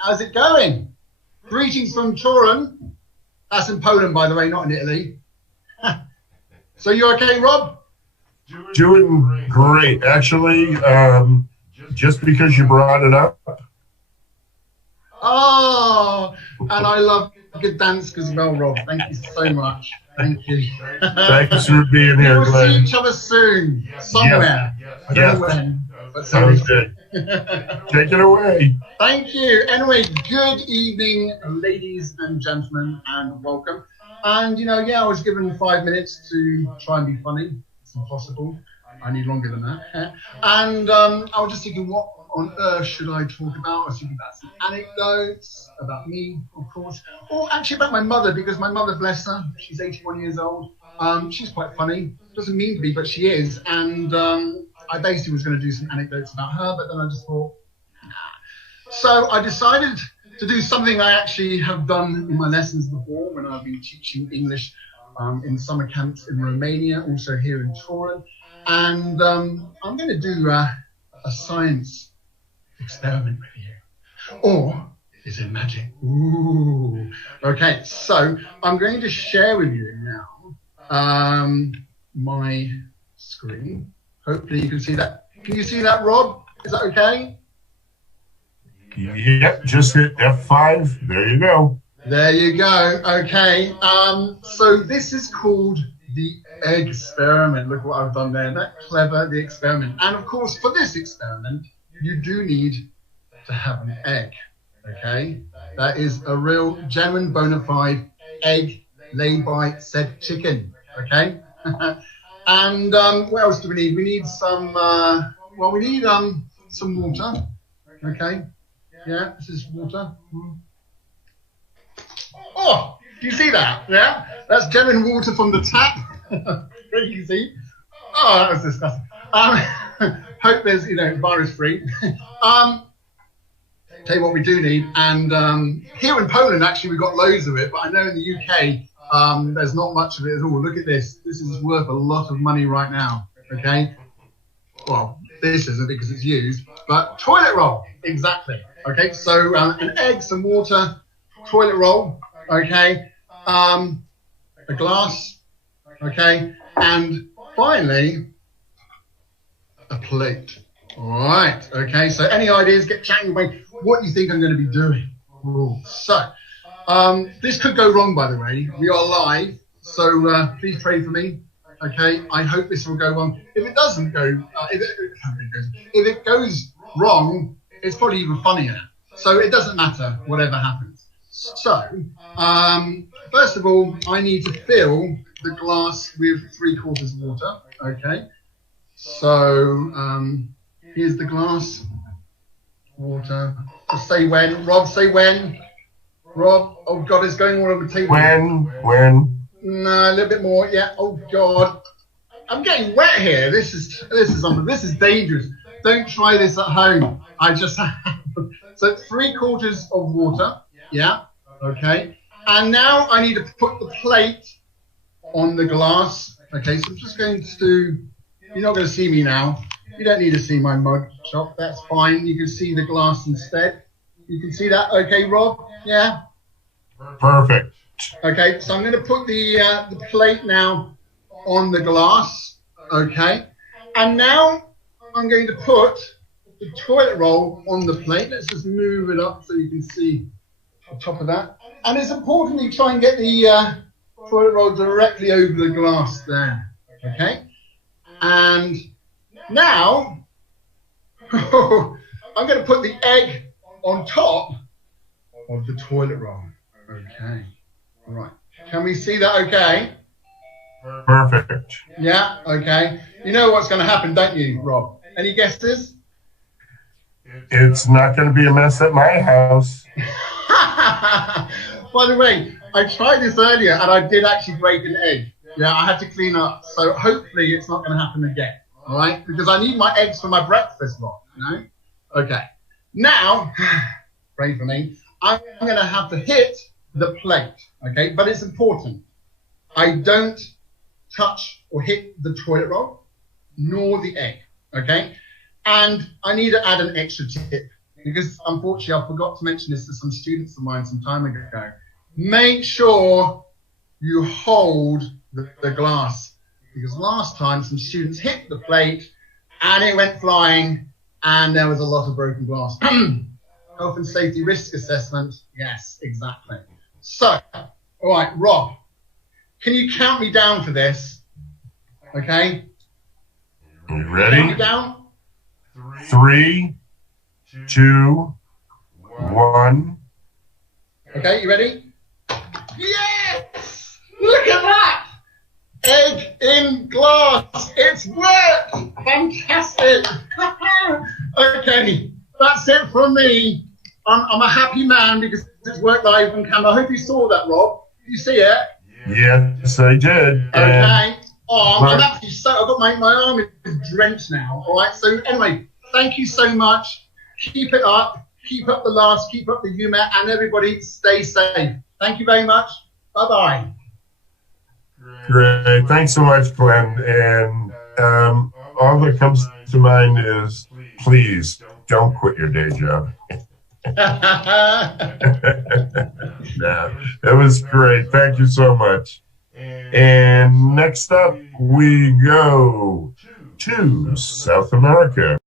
how's it going? Greetings from Turin. That's in Poland, by the way, not in Italy. So you okay, Rob? Doing great. Actually, just because you brought it up. Oh, and I love good dance as well, Rob. Thank you so much. Thank you. Thanks for being here, We'll Glenn. see each other soon, somewhere. I don't know when, but Sounds good. Take it away. Thank you. Anyway, good evening, ladies and gentlemen, and welcome. And, you know, I was given 5 minutes to try and be funny. It's impossible. I need longer than that. And I was just thinking, what on earth should I talk about? I was thinking about some anecdotes about me, of course, or actually about my mother, because my mother, bless her, she's 81 years old. She's quite funny. Doesn't mean to be, but she is. And I basically was going to do some anecdotes about her, but then I just thought, nah. So I decided to do something I actually have done in my lessons before when I've been teaching English in summer camps in Romania, also here in Turin. And I'm going to do a science experiment with you. Or is it magic? Ooh. Okay, so I'm going to share with you now my screen. Hopefully you can see that. Can you see that, Rob? Is that okay? Yep, just hit F5. There you go. There you go. Okay. So this is called the EggSperiment. Look what I've done there. Isn't that clever? The experiment. And of course, for this experiment, you do need to have an egg. Okay? That is a real, genuine, bona fide egg laid by said chicken. Okay? And what else do we need? We need some. We need some water. Okay. Yeah, this is water. Oh, do you see that? Yeah, that's genuine water from the tap. Very easy. Oh, that was disgusting. Hope there's, virus free. Tell you what we do need, and here in Poland actually we've got loads of it, but I know in the UK there's not much of it at all. Look at this. This is worth a lot of money right now. Okay. Well, this isn't because it's used, but toilet roll, exactly. Okay, so an egg, some water, toilet roll, okay, a glass, okay, and finally, a plate. All right, okay, so any ideas, get chatting away. What do you think I'm going to be doing? Ooh. So, this could go wrong, by the way. We are live, so please pray for me. Okay, I hope this will go wrong. If it doesn't go, if it goes wrong, it's probably even funnier. So it doesn't matter, whatever happens. So, first of all, I need to fill the glass with 3/4 water. Okay. So, here's the glass. Water. Just say when. Rob, say when. Rob, oh God, it's going all over the table. When? No, a little bit more. Yeah. Oh God, I'm getting wet here. This is dangerous. Don't try this at home. So 3/4 of water. Yeah. Okay. And now I need to put the plate on the glass. Okay. So I'm just going to. You're not going to see me now. You don't need to see my mug shop. That's fine. You can see the glass instead. You can see that. Okay, Rob. Yeah. Perfect. Okay, so I'm going to put the plate now on the glass, okay? And now I'm going to put the toilet roll on the plate. Let's just move it up so you can see the top of that. And it's important you try and get the toilet roll directly over the glass there, okay? And now I'm going to put the egg on top of the toilet roll, okay? All right. Can we see that okay? Perfect. Yeah, okay. You know what's going to happen, don't you, Rob? Any guesses? It's not going to be a mess at my house. By the way, I tried this earlier and I did actually break an egg. Yeah, I had to clean up. So hopefully it's not going to happen again. All right? Because I need my eggs for my breakfast, Rob. Okay. Now, pray for me. I'm going to have to hit the plate, okay? But it's important. I don't touch or hit the toilet roll, nor the egg, okay? And I need to add an extra tip, because unfortunately I forgot to mention this to some students of mine some time ago. Make sure you hold the glass, because last time some students hit the plate and it went flying and there was a lot of broken glass. Health and safety risk assessment. Yes, exactly. So, all right, Rob, can you count me down for this? Okay. You ready? Count me down. 3, 2, 1. Okay, you ready? Yes! Look at that! Egg in glass. It's worked. Fantastic. Okay, that's it from me. I'm a happy man because it's worked live on camera. I hope you saw that, Rob. Did you see it? Yes, I did. Okay. Oh, I'm actually so, I've got my arm is drenched now. All right. So anyway, thank you so much. Keep it up. Keep up the laughs. Keep up the humor, and everybody stay safe. Thank you very much. Bye-bye. Great. Thanks so much, Glenn. And all that comes to mind is, please don't quit your day job. Yeah, that was great. Thank you so much. And next up, we go to South America.